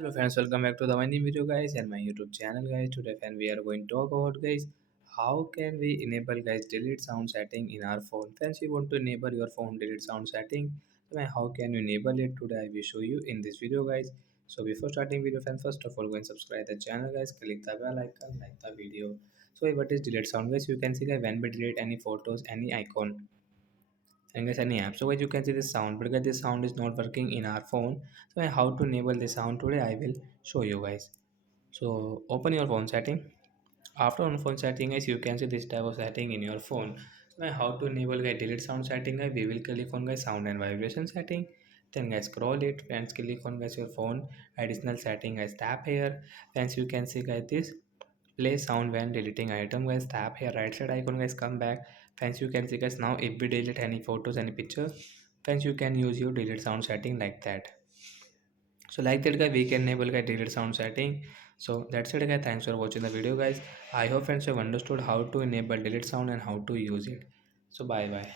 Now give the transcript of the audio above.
Hello friends, welcome back to the my new video guys and my YouTube channel guys. Today friend we are going to talk about guys how can we enable guys delete sound setting in our phone. Friends, you want to enable your phone delete sound setting. Then how can you enable it? Today I will show you in this video guys. So before starting video friends, first of all go and subscribe the channel guys, click the bell icon, like the video. So what is delete sound guys? You can see guys when we delete any photos, any icon and guys any app. So guys you can see this sound, but guys this sound is not working in our phone. So how to enable the sound today I will show you guys. So open your phone setting. After on phone setting guys you can see this type of setting in your phone. So now how to enable guys delete sound setting guys, we will click on guys sound and vibration setting. Then guys scroll it, friends click on guys your phone additional setting guys, tap here. Friends you can see guys this play sound when deleting item guys, tap here right side icon guys, come back. Friends you can see guys now if we delete any photos, any picture, friends you can use your delete sound setting like that. So like that guy we can enable guy delete sound setting. So that's it guys, thanks for watching the video guys. I hope friends have understood how to enable delete sound and how to use it. So bye bye.